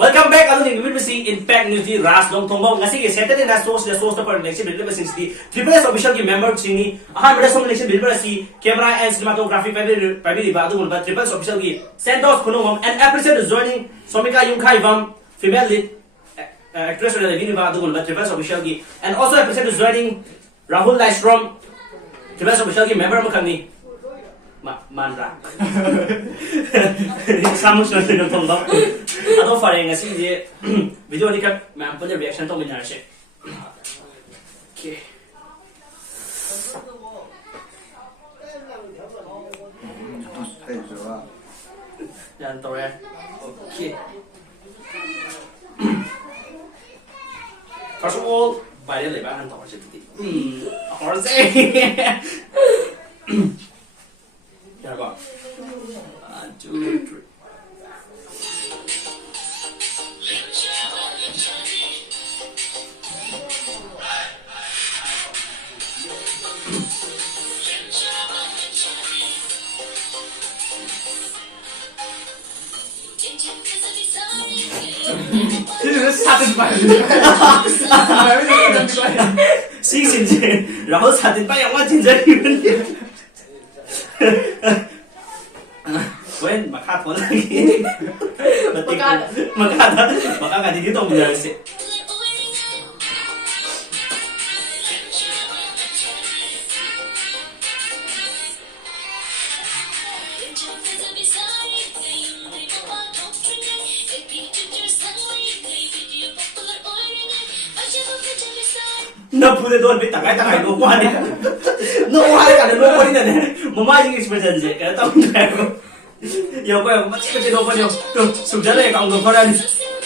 Welcome back. I think we will see Impact News Raj Nongthongbam. Ngasi ke Saturday na source the per election bill ba since SSS official ki member singni Ahanba song election bill ba si camera and cinematography primary ba adu ba SSS official ki Santos Khunongam and appreciate the joining Somika Yungkhaivam female lead actress of the video ba adu ba SSS official ki and also appreciate the joining Rahul Laistrom SSS official ki member ma khangni Manra. Samus Nongthongbam. Ado fare ngasi je video ni kat ma'am pun reaction to minar se. Okay. Yan to ya. Okay. First of all, by the way, I'm not sure. Horse. Here go. 1, 2, 3.然后差点把阳光进这里面。喂，马卡托那里，马卡的都不认识。那不得多被大概多关的，那我还干的多关的呢，我妈已经是不认识，给他当开了，要不然我这多关的就数着那个工作可能，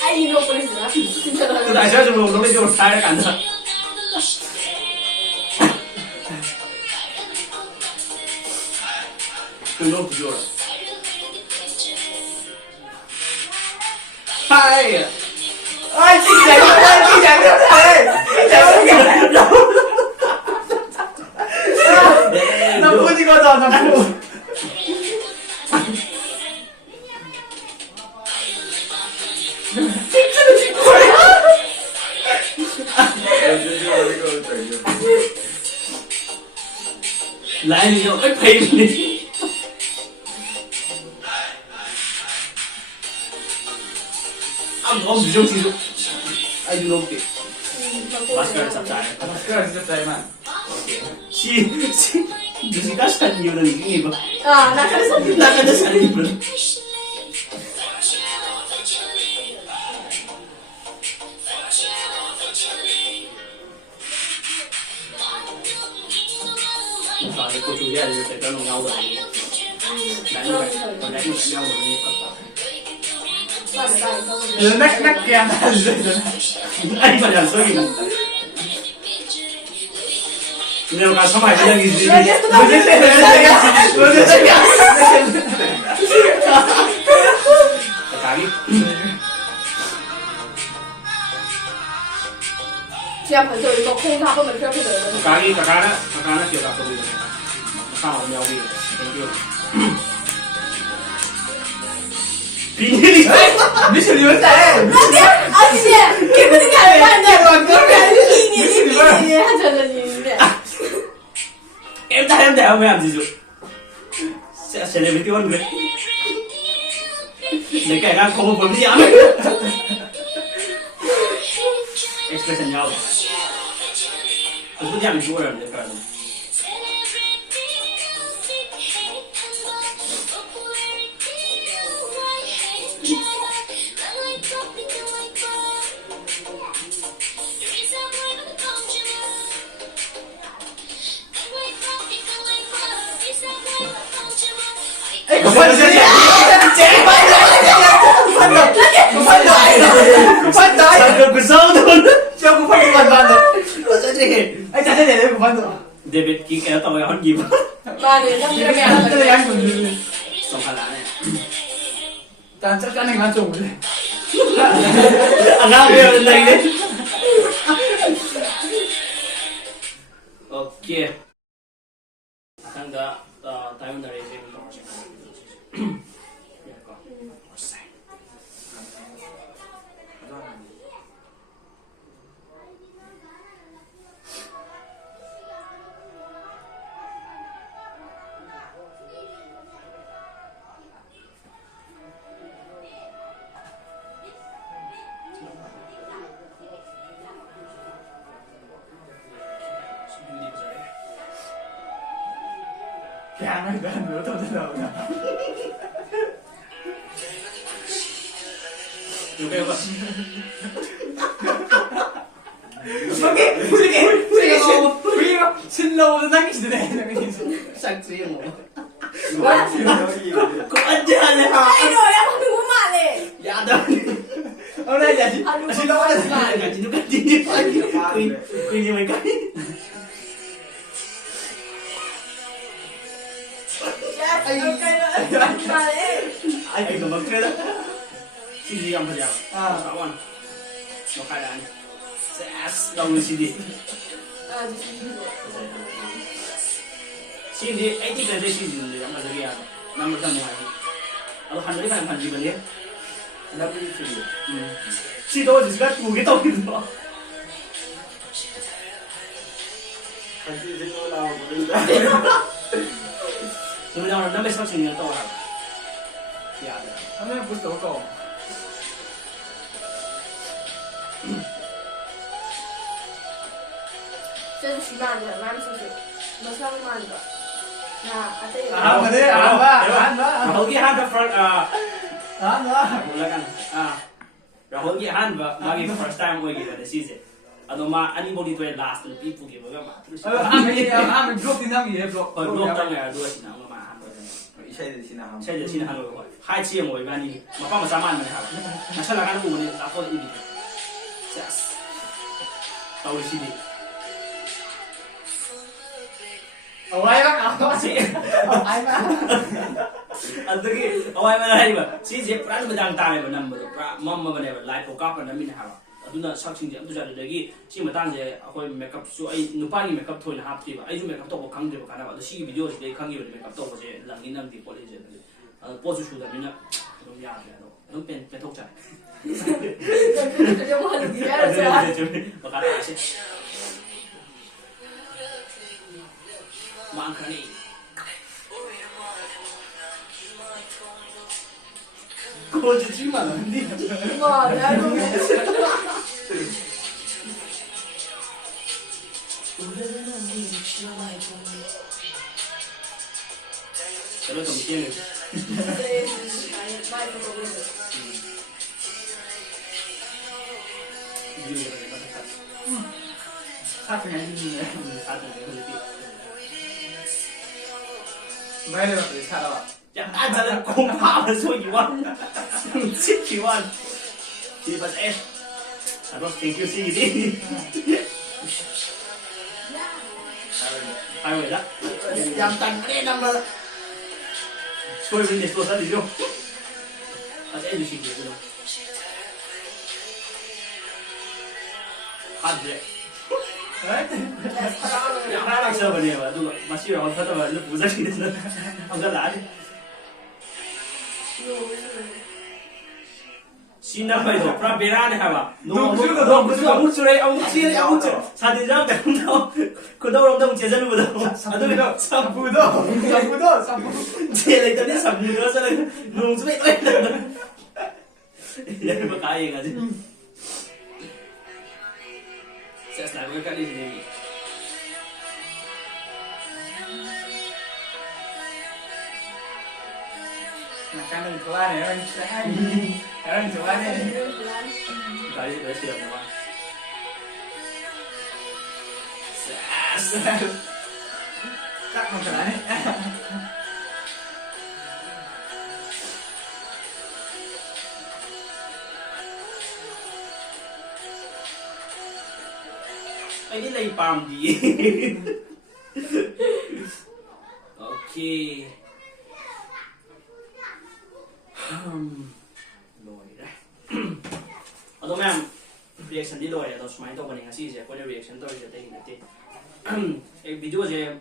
哎，你都不认识啊？就大学时候我们就开干的，更多不就了，哎呀。哎，进来，然后，那不这个咋那不？这个挺快啊！来，你就陪你。我唔中意。I do not get. Masker subside. Masker subside man. Okay. Si, jadi kasih dia udah ini ba? Ah, nak ada sekali ba? Kalau aku cuci ada saya kan ngau dah. Nanti ngau dah ni apa? Nak kaya Ay, pada soy. Ini orang sama aja lagi sih. Kali. Siapa tu? Kau kau apa macam apa tu? Kali, kakak siapa tu? Sama orang Melayu. Thank you. Ini bisa dibaca. Nanti, asyik. Kita tinggal mana? Ini, ada ni. Em dah làm gì rồi? Sẽ lấy với tiêu người. Lấy cái ngang không có gì ăn. Expression nhau. Aku jangan jual orang dekat. David kia kéo tao hot gì mà Ba này chắc cái mẹ Cái này anh còn xong hai lá này ta chắc chắn anh ăn trùng rồi anh ăn bia lên đây đi ok anh đã tay ông đây riêng rồi Kaya nga ganun, todo daw na. Okay ba? Sige! Sinlaw na nangis din eh. Saksi mo. Kung andyan ha. Ay, no, yan ang lumali. Yada. Ano na yan? Sinlaw ka na sila. Ganyan ka din. Kuya may kain. Yes, okay na. Mali. Ay, magkala. Sige, ang pala. Sawan. Makalaan. Yes, daw yung CD. CD, 80% CD nila yung mazari ako. Number sa mga ito. Ako, 100 ka yung panjiban niya. Dapat yung CD. CD ako, Diyos ka, tugi tawag ito. Kasi wala ako maganda. Nung lang, na may saksi niya ito. Yada. Ano yung gusto ko?这是徐曼的，妈妈说是，我上曼的。那啊对。Ahanba din, Ahanba. Rahul ki Ahanba for Ahanba. wala kan. Rahul ki Ahanba magi first time mo gi the season. Ano ma ani body to last to people gi ba ma. Ahanba block din namin eh, block. Block tang ya do sina ma Ahanba. Isa'y sinaham. Sai de sina halo ko. Hai chi mo ba ni ma pa ma sama man ha. Na sala kan ko ni ta ko ni. Yes. Tahu sini. Away lang ako kasi. Away na. Adagi away man hai ba. Si je pran ba dang ta ba number. Pra mamma ba ne ba live ko ka pa na min ha ba. Aduna saksing je amtu ja de gi si matang je akoi makeup su ai nupa ni makeup thoi na hap ti ba. Ai ju makeup to ko khang de ba kana ba. Si video de khang gi ba makeup to ko je lang ni nam ti po le je. Po su su da min na. Dum ya de do. Dum pen thok cha. 这就我很厉害了，是吧？我看哪些。马可尼。我这鸡嘛，你。哇，原来如此。什么总监呢？对，麦克风位置。Sabi nga yun eh. May May naman ito, sa awa. Yan, ada kung paano so iwan. Sit iwan. Di ba eh? Tapos thank you sige din. Ay wala. Yang tangre naman. Soy bin esposa di yo. At eh sige din. Hadre. Yang harang sa bani ba? Dulo, masih orang kata ba lu buza sini sana. Ang galaan. Sinang ba ito? Pra berane ha ba? No, amul suray, amul siri, amul sur. Sa din daw daw. Ko daw ram daw jejan mo daw. Ado ni Sampudo. Jela ito ni sampudo sa lang. Nung suray oi. Yan ba kaya nga din? Saya selalu kali ini. Makanan keluar ya, orang keluar ya. Kali saya siap nama. Kak mau keluar nih. Ini lagi pam di. Okay. Lôi đấy. Ở ma'am, reaction đi lôi đó, smile to bani ngasi je, ko reaction to je tai nati. Ek video je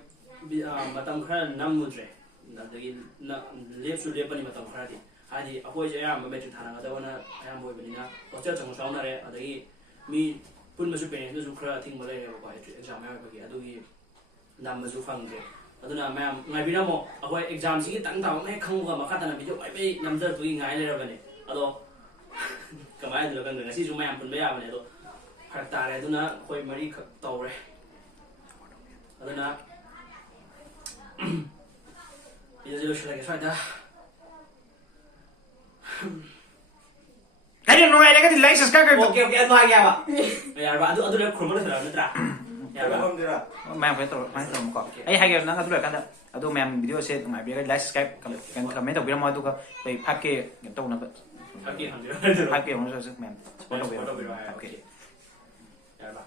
matam khara nam mudre. Dagi na lep su lep bani matam khara di. Hadi akoi je ya ma betu thana da wana ya boy bani na. Hotel chang sauna re adagi mi pun masu pe ne su khara thing malai re ba exam ya ba gi adugi nam masu phang je. Aduna ma'am ngai bina mo akoi exam si tang taw mai khang ga makata na video ai mai nam jar tu ngai le ra bani. Ado kamai du kan ngasi su ma'am pun ba ya bani do. Har ta re aduna koi mari khak taw re. Aduna loishalage swaida Kaya nung ay ka like subscribe ko. okay anu hage ba yarba adu le khurma le natra yarba Ma'am phải tổ máy tổ một cọ. Ấy hay cái nó cái cái đó. Adu ma'am video sẽ ngoài biết cái like subscribe kan comment đầu video mà adu cáiไปพักเกกันตรงนั้น okay hamdi พักเกของเราสึก ma'am โอเคyarba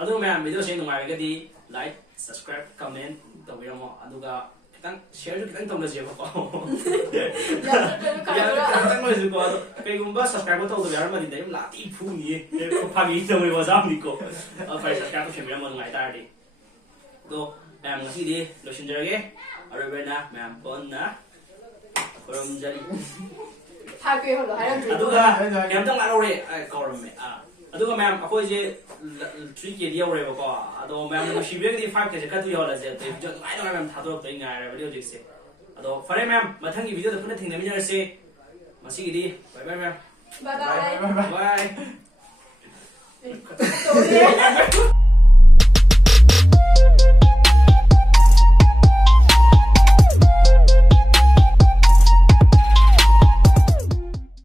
adu ma'am video se nungai ga di like subscribe comment to video mo adu ga kitang share ju kitang tong je ko ya kitang mo ju ko kai gumba subscribe to do yarma di dai la ti phu ni ko phagi to we wa zam ni ko phải subscribe to video mo ngai tar di do ma'am ngasi di lotion jage arabena ma'am pon na korom jari 학교에 홀로 하얀 줄. aduga kem tang aro re korom me aduga ma'am akoi je 3k di ore ba ko ado ma'am no shibe di 5k je ka tu yo la je te jo ai no ma'am thado pe ngai ra video je se ado fare ma'am mathang gi video da puna thing na mi jar se masi gi di bye bye ma'am Bye bye. bye